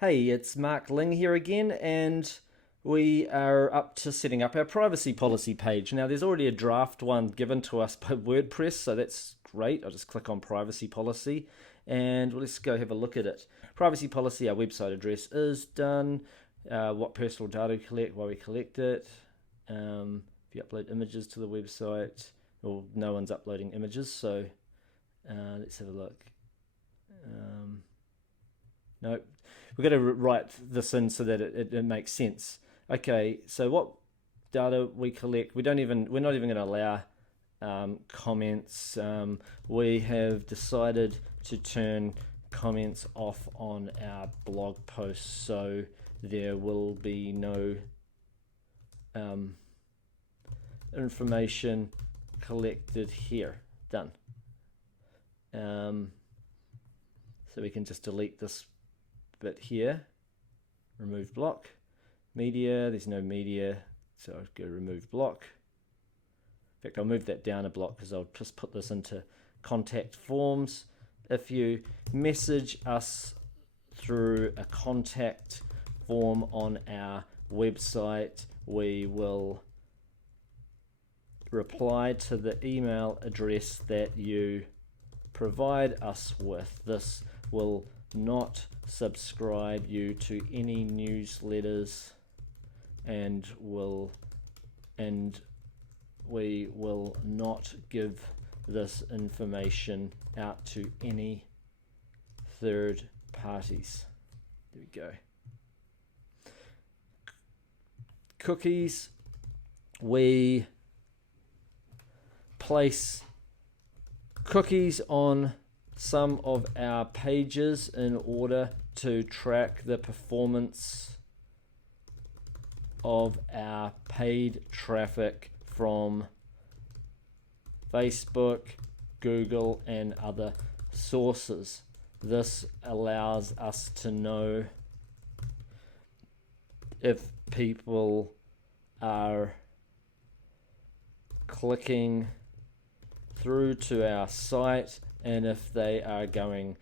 Hey, it's Mark Ling here again, and we are up to setting up our privacy policy page. Now, there's already a draft one given to us by WordPress, so that's great. I'll just click on privacy policy, and let's go have a look at it. Privacy policy, our website address is done. What personal data we collect, why we collect it. If you upload images to the website, well, no one's uploading images, so let's have a look. No, we've got to write this in so that it makes sense. Okay, so what data we collect, we're not even going to allow comments. We have decided to turn comments off on our blog posts, so there will be no information collected here. Done. So we can just delete this bit here. Remove block. Media, there's no media, so I'll go remove block. In fact, I'll move that down a block because I'll just put this into contact forms. If you message us through a contact form on our website, we will reply to the email address that you provide us with. This will not subscribe you to any newsletters and we will not give this information out to any third parties. There we go. Cookies, we place cookies on some of our pages in order to track the performance of our paid traffic from Facebook, Google, and other sources. This allows us to know if people are clicking through to our site and if they are going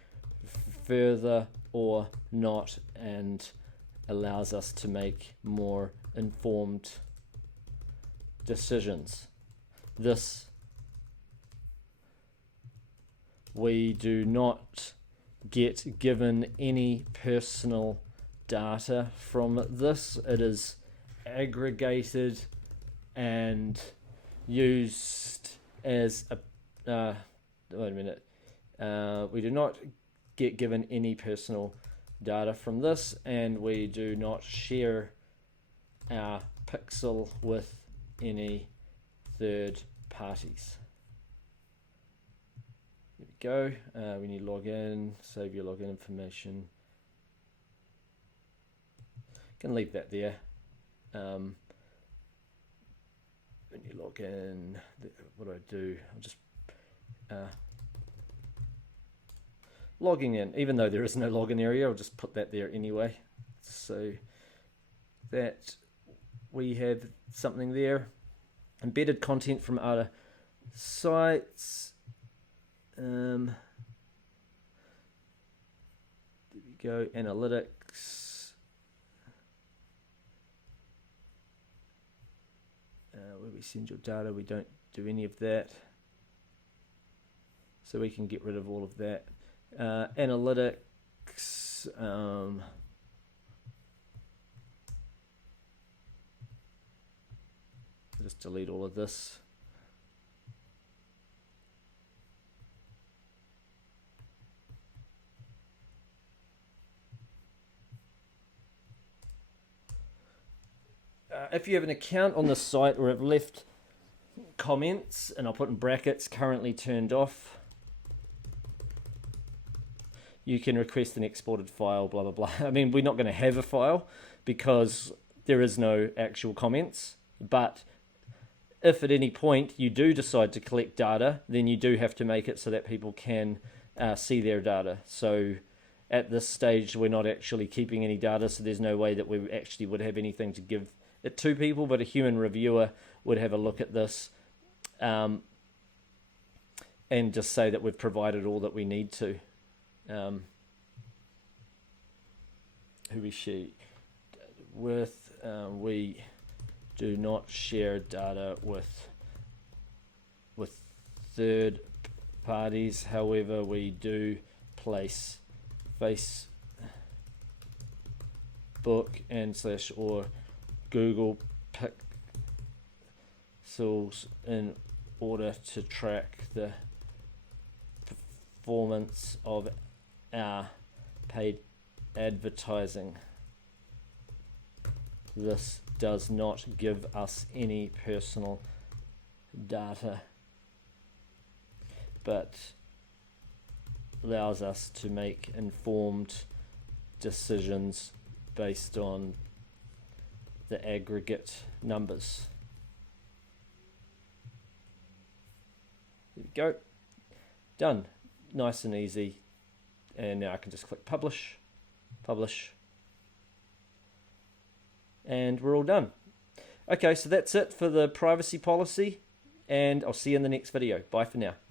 further or not, and allows us to make more informed decisions. This, we do not get given any personal data from this. It is aggregated and used as a wait a minute. We do not get given any personal data from this, and we do not share our pixel with any third parties. There we go. We need login, save your login information. Can leave that there. When you log in, what do I do? I'll just logging in, even though there is no login area, I'll just put that there anyway, so that we have something there. Embedded content from other sites. There we go. Analytics. Where we send your data, we don't do any of that, so we can get rid of all of that. Analytics, just delete all of this. If you have an account on the site or have left comments, and I'll put in brackets, currently turned off, you can request an exported file, blah, blah, blah. I mean, we're not going to have a file because there is no actual comments. But if at any point you do decide to collect data, then you do have to make it so that people can see their data. So at this stage, we're not actually keeping any data, so there's no way that we actually would have anything to give it to people. But a human reviewer would have a look at this and just say that we've provided all that we need to. who we share with. We do not share data with third parties. However, we do place Facebook and / or Google pixels in order to track the performance of our paid advertising. This does not give us any personal data, but allows us to make informed decisions based on the aggregate numbers. There we go. Done. Nice and easy. And now I can just click publish, and we're all done. Okay, so that's it for the privacy policy, and I'll see you in the next video. Bye for now.